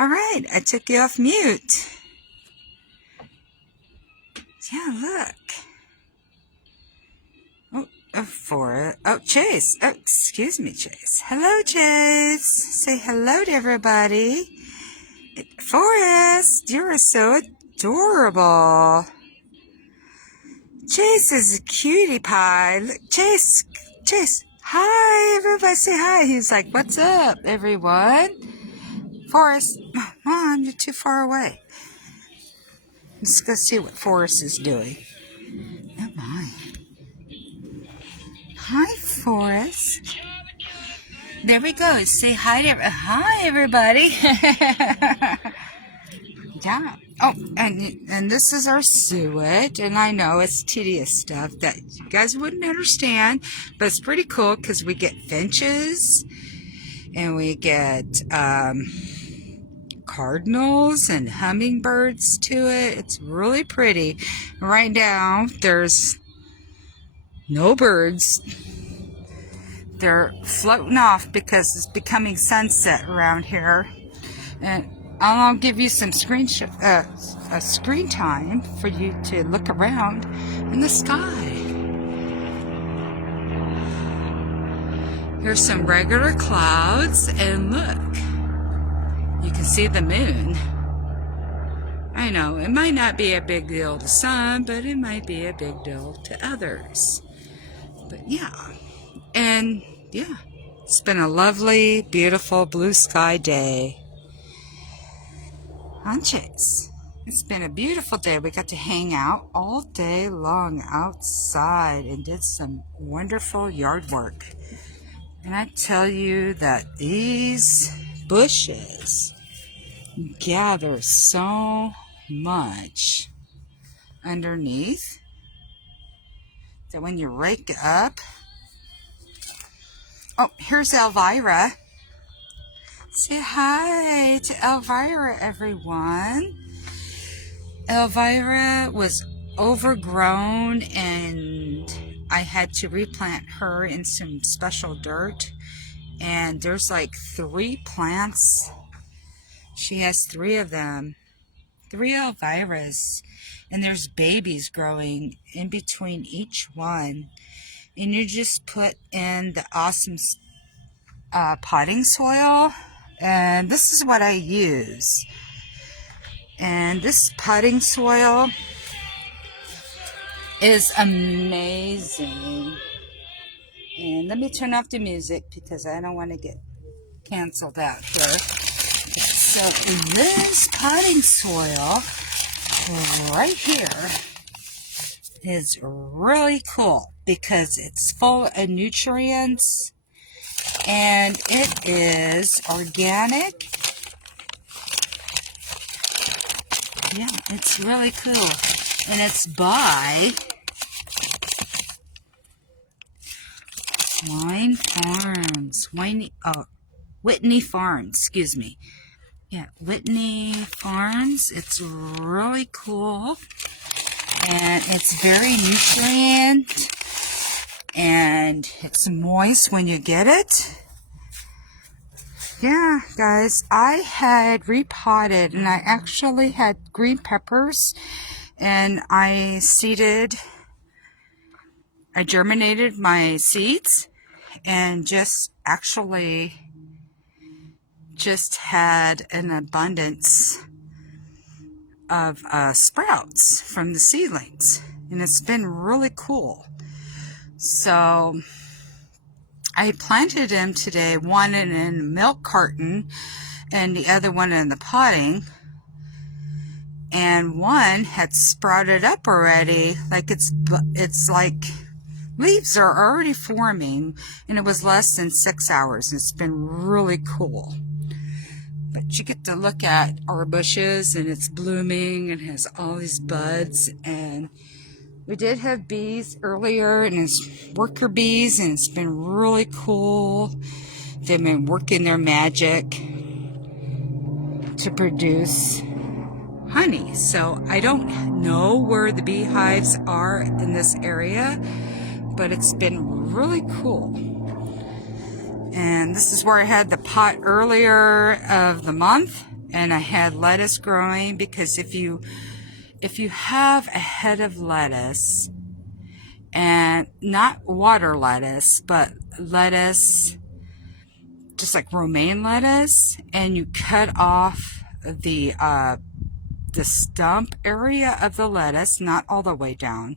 All right, I took you off mute. Yeah, look. Chase. Oh, excuse me, Chase. Hello, Chase. Say hello to everybody. Forrest, you're so adorable. Chase is a cutie pie. Look, Chase. Hi, everybody. Say hi. He's like, what's up, everyone? Forrest, Mom, you're too far away. Let's go see what Forrest is doing. Oh, my. Hi, Forrest. There we go. Say hi to hi, everybody. Yeah. Oh, and this is our suet, and I know it's tedious stuff that you guys wouldn't understand, but it's pretty cool because we get finches, and we get cardinals and hummingbirds to it. It's really pretty. Right now, there's no birds. They're floating off because it's becoming sunset around here, and I'll give you some screen time for you to look around in the sky. Here's some regular clouds, and look, you can see the moon. I know it might not be a big deal to some, but it might be a big deal to others. But yeah, and yeah, it's been a lovely, beautiful blue sky day. Chase. It's been a beautiful day. We got to hang out all day long outside and did some wonderful yard work. And I tell you that these bushes gather so much underneath that when you rake up. Oh, here's Elvira. Say hi to Elvira, everyone. Elvira was overgrown, and I had to replant her in some special dirt. And there's like 3 plants. She has 3 of them. 3 Elviras. And there's babies growing in between each one. And you just put in the awesome potting soil. And this is what I use. And this potting soil is amazing. And let me turn off the music because I don't want to get canceled out here. So this potting soil right here is really cool because it's full of nutrients. And it is organic. Yeah, it's really cool. And it's by Whitney Farms, excuse me. Yeah, Whitney Farms. It's really cool. And it's very nutrient. And it's moist when you get it. Yeah, guys, I had repotted, and I actually had green peppers, and I germinated my seeds, and just had an abundance of sprouts from the seedlings, and it's been really cool. So I planted them today, one in a milk carton and the other one in the potting. And one had sprouted up already, like it's like leaves are already forming, and it was less than 6 hours. It's been really cool. But you get to look at our bushes, and it's blooming and has all these buds. And we did have bees earlier, and it's worker bees, and it's been really cool. They've been working their magic to produce honey. So I don't know where the beehives are in this area, but it's been really cool. And this is where I had the pot earlier of the month, And I had lettuce growing, because if you have a head of lettuce, and not water lettuce, but lettuce just like romaine lettuce, and you cut off the stump area of the lettuce, not all the way down,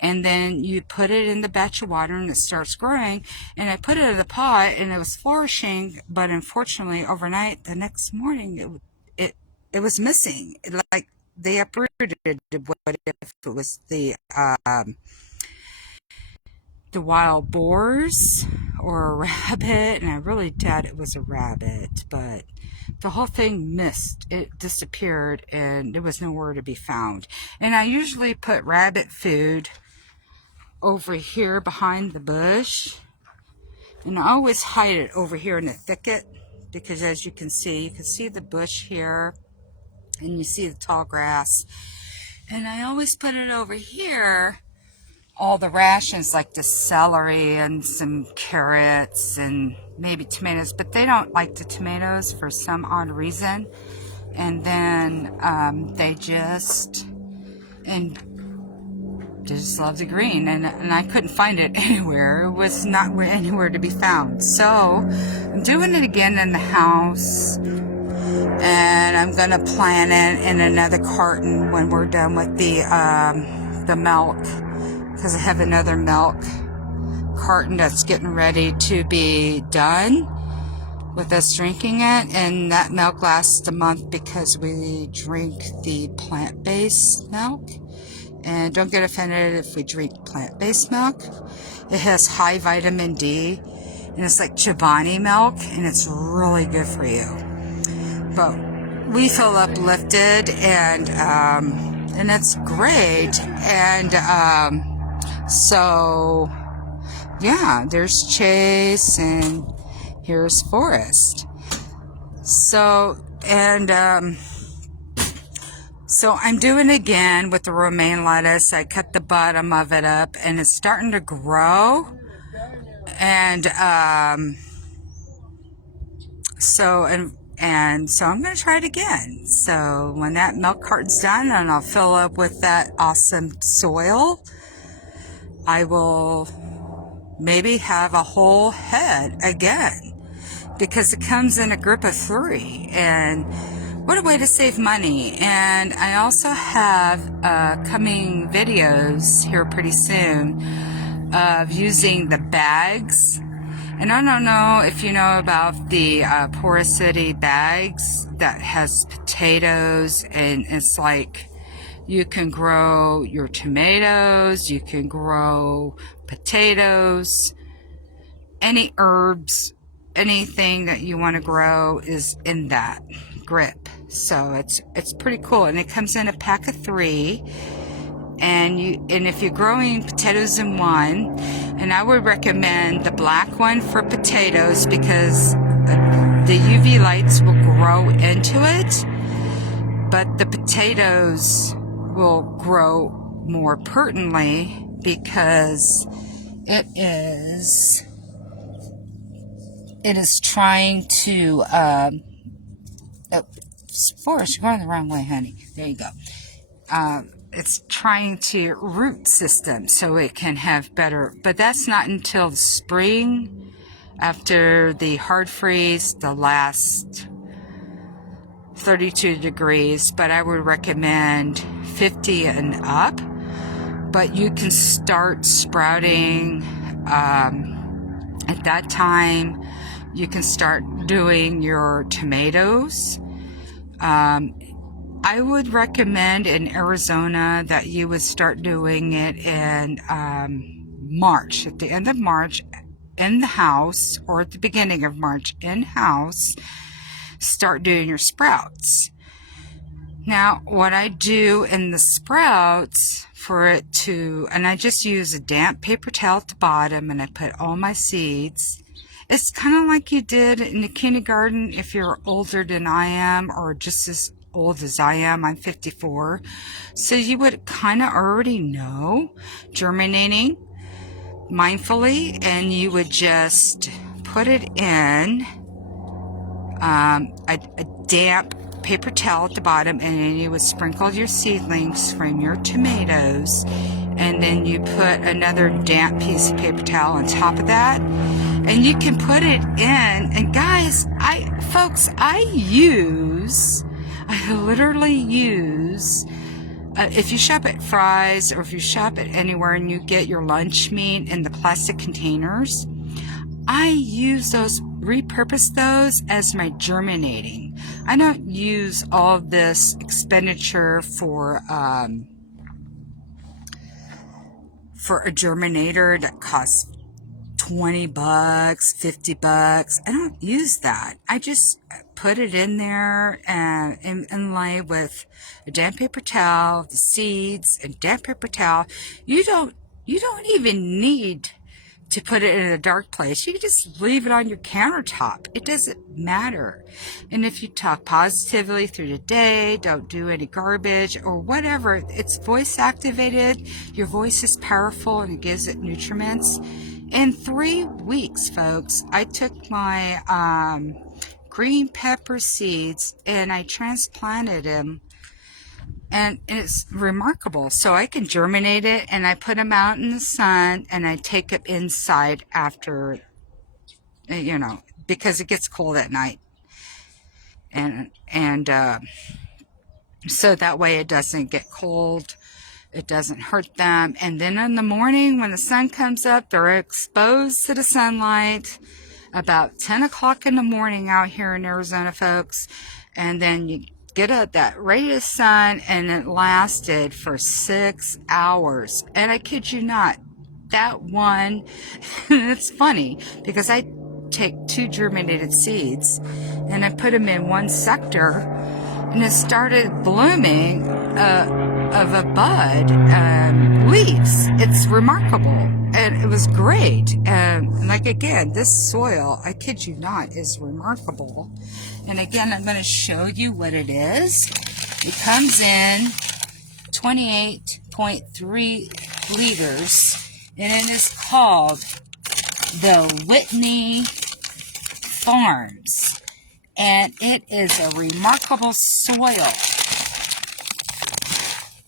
and then you put it in the batch of water and it starts growing. And I put it in the pot and it was flourishing, but unfortunately overnight, the next morning, it was missing. Like they uprooted it. What if it was the wild boars or a rabbit? And I really doubt it was a rabbit, but the whole thing missed. It disappeared and it was nowhere to be found. And I usually put rabbit food over here behind the bush, and I always hide it over here in the thicket, because as you can see the bush here, and you see the tall grass, and I always put it over here, all the rations, like the celery and some carrots and maybe tomatoes, but they don't like the tomatoes for some odd reason. And then they just love the green, and I couldn't find it anywhere. It was not anywhere to be found. So I'm doing it again in the house, and I'm gonna plant it in another carton when we're done with the milk, because I have another milk carton that's getting ready to be done with us drinking it, and that milk lasts a month because we drink the plant-based milk. And don't get offended if we drink plant-based milk. It has high vitamin D, and it's like Chobani milk, and it's really good for you. But we feel uplifted, and it's great. And so yeah, there's Chase, and here's Forrest. So so I'm doing it again with the romaine lettuce. I cut the bottom of it up, and it's starting to grow. And so I'm going to try it again. So when that milk carton's done, and I'll fill up with that awesome soil, I will maybe have a whole head again, because it comes in a group of 3. And what a way to save money. And I also have coming videos here pretty soon of using the bags. And I don't know if you know about the Porosity bags that has potatoes, and it's like you can grow your tomatoes, you can grow potatoes, any herbs, anything that you want to grow is in that grip. So it's pretty cool, and it comes in a pack of 3. And if you're growing potatoes in one, and I would recommend the black one for potatoes, because the UV lights will grow into it, but the potatoes will grow more pertinently, because it is trying to Forrest, you're going the wrong way, honey. There you go. It's trying to root system so it can have better, but that's not until the spring, after the hard freeze, the last 32 degrees. But I would recommend 50 and up. But you can start sprouting at that time. You can start doing your tomatoes. I would recommend in Arizona that you would start doing it in March, at the end of March, in the house, or at the beginning of March in house. Start doing your sprouts. Now, what I do in the sprouts for it to, and I just use a damp paper towel at the bottom, and I put all my seeds. It's kind of like you did in the kindergarten if you're older than I am, or just as old as I am. I'm 54. So you would kind of already know, germinating mindfully, and you would just put it in a damp paper towel at the bottom, and then you would sprinkle your seedlings from your tomatoes, and then you put another damp piece of paper towel on top of that, and you can put it in. And guys, I literally use, if you shop at Fry's or if you shop at anywhere and you get your lunch meat in the plastic containers, I use those, repurpose those as my germinating. I don't use all this expenditure for a germinator that costs $20, $50. I don't use that. I just put it in there and inlay with a damp paper towel, the seeds, and damp paper towel. You don't even need to put it in a dark place. You can just leave it on your countertop. It doesn't matter. And if you talk positively through the day, don't do any garbage or whatever, it's voice activated. Your voice is powerful and it gives it nutriments. In 3 weeks, folks, I took my green pepper seeds and I transplanted them. And it's remarkable. So I can germinate it, and I put them out in the sun, and I take it inside after, because it gets cold at night. And so that way it doesn't get cold. It doesn't hurt them. And then in the morning when the sun comes up, they're exposed to the sunlight about 10 o'clock in the morning out here in Arizona, folks. And then you get up that radiant sun, and it lasted for 6 hours. And I kid you not, that one, it's funny because I take 2 germinated seeds and I put them in one sector, and it started blooming of a bud, leaves. It's remarkable, and it was great. And like, again, this soil, I kid you not, is remarkable. And again, I'm going to show you what it is. It comes in 28.3 liters, and it is called the Whitney Farms. And it is a remarkable soil.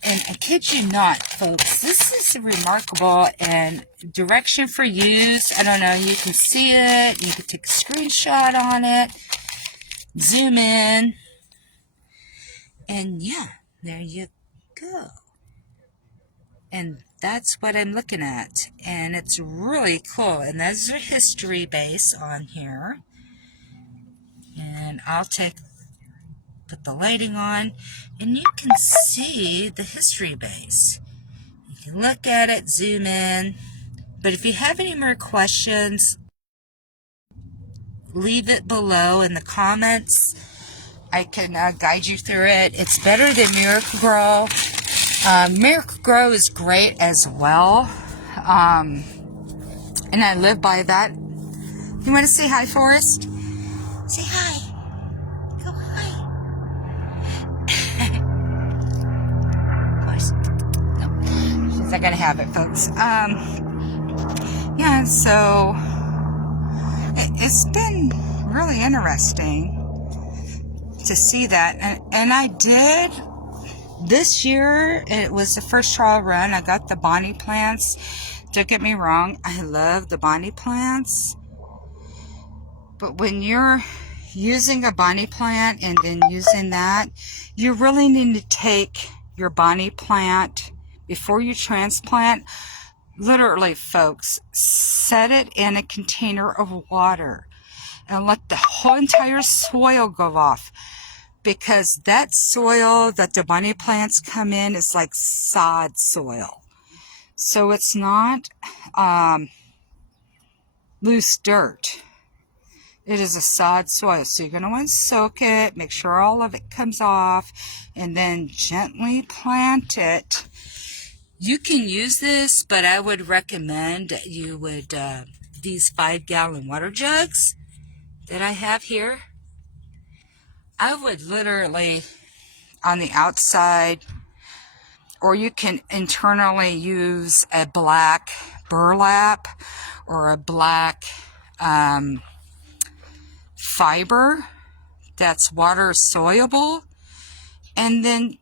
And I kid you not, folks, this is remarkable. And direction for use, I don't know, you can see it, you can take a screenshot on it, zoom in, and yeah, there you go. And that's what I'm looking at, and it's really cool. And there's a history base on here, and I'll put the lighting on, and you can see the history base. You can look at it, zoom in. But if you have any more questions, leave it below in the comments. I can guide you through it. It's better than Miracle-Gro. Miracle-Gro is great as well. And I live by that. You want to say hi, Forrest? Say hi. Go hi. Of course. No. She's not going to have it, folks. Yeah, so it's been really interesting to see that. And I did, this year, it was the first trial run. I got the Bonnie plants. Don't get me wrong, I love the Bonnie plants. But when you're using a Bonnie plant and then using that, you really need to take your Bonnie plant before you transplant. Literally, folks, set it in a container of water and let the whole entire soil go off, because that soil that the Bonnie plants come in is like sod soil. So it's not loose dirt. It is a sod soil. So you're going to want to soak it, make sure all of it comes off, and then gently plant it. You can use this, but I would recommend that you would, these 5-gallon water jugs that I have here, I would literally, on the outside, or you can internally use a black burlap or a black fiber that's water soluble, and then,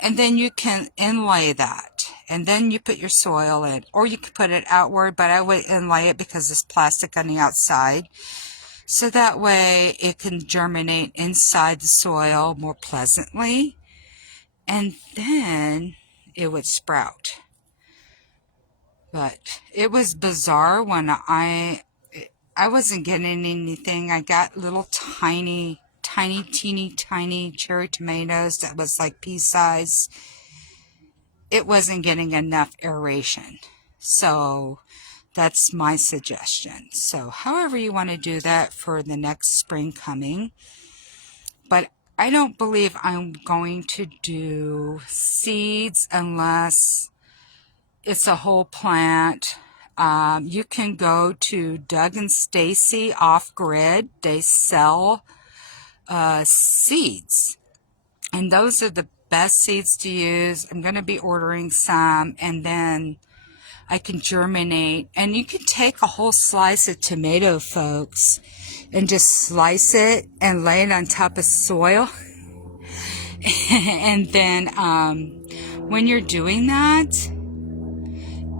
and then you can inlay that. And then you put your soil in, or you could put it outward, but I would inlay it because it's plastic on the outside. So that way it can germinate inside the soil more pleasantly, and then it would sprout. But it was bizarre when I wasn't getting anything. I got little teeny cherry tomatoes that was like pea size. It wasn't getting enough aeration. So that's my suggestion. So however you want to do that for the next spring coming. But I don't believe I'm going to do seeds unless it's a whole plant. You can go to Doug and Stacy Off Grid. They sell seeds, and those are the best seeds to use. I'm going to be ordering some, and then I can germinate. And you can take a whole slice of tomato, folks, and just slice it and lay it on top of soil. And then when you're doing that,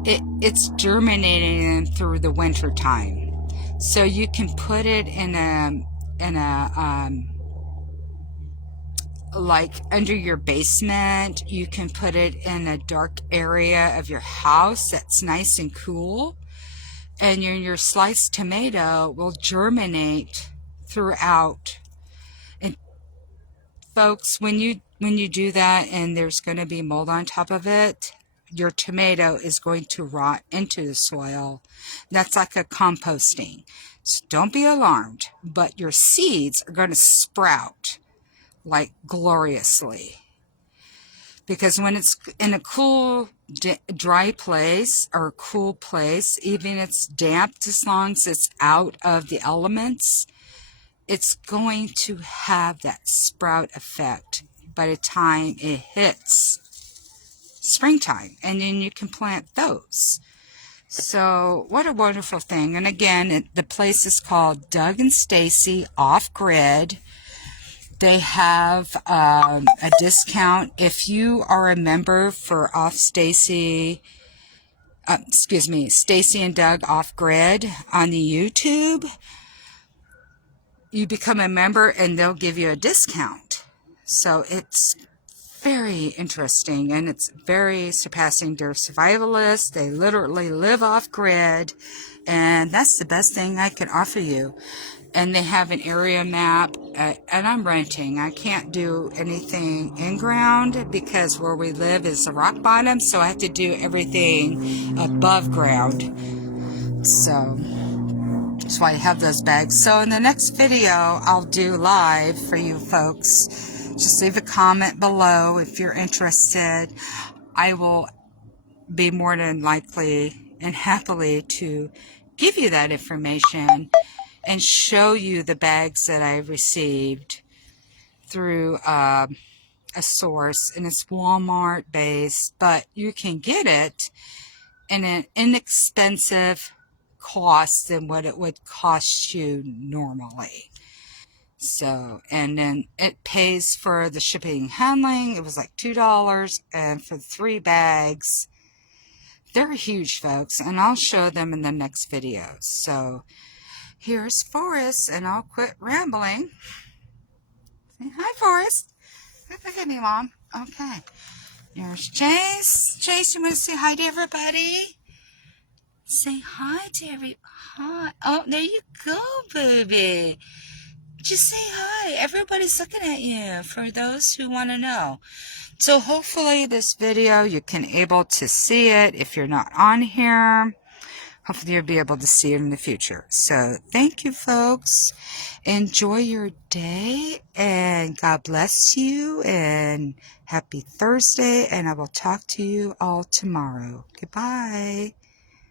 it's germinating through the winter time. So you can put it in a like under your basement. You can put it in a dark area of your house that's nice and cool, and your sliced tomato will germinate throughout. And folks, when you do that and there's going to be mold on top of it, your tomato is going to rot into the soil. That's like a composting. So don't be alarmed, but your seeds are going to sprout like gloriously. Because when it's in a cool, dry place or a cool place, even if it's damp, as long as it's out of the elements, it's going to have that sprout effect by the time it hits springtime, and then you can plant those. So what a wonderful thing. And again, the place is called Doug and Stacy Off Grid. They have a discount if you are a member for Stacy and Doug Off Grid on the YouTube. You become a member and they'll give you a discount. So it's very interesting, and it's very surpassing. They're survivalists. They literally live off grid, and that's the best thing I can offer you. And they have an area map, and I'm renting. I can't do anything in ground because where we live is a rock bottom, so I have to do everything above ground. So that's why I have those bags. So in the next video I'll do live for you folks. Just leave a comment below if you're interested. I will be more than likely and happily to give you that information and show you the bags that I received through a source, and it's Walmart based, but you can get it in an inexpensive cost than what it would cost you normally. So, and then it pays for the shipping and handling. It was like $2, and for 3 bags, they're huge, folks, and I'll show them in the next video. So here's Forrest, and I'll quit rambling. Say hi, Forrest. Look at me, Mom. Okay. Here's Chase. Chase, you want to say hi to everybody? Say hi to hi. Oh, there you go, baby. Just say hi. Everybody's looking at you for those who want to know. So hopefully this video you can able to see it if you're not on here. Hopefully you'll be able to see it in the future. So thank you, folks. Enjoy your day, and God bless you, and happy Thursday, and I will talk to you all tomorrow. Goodbye.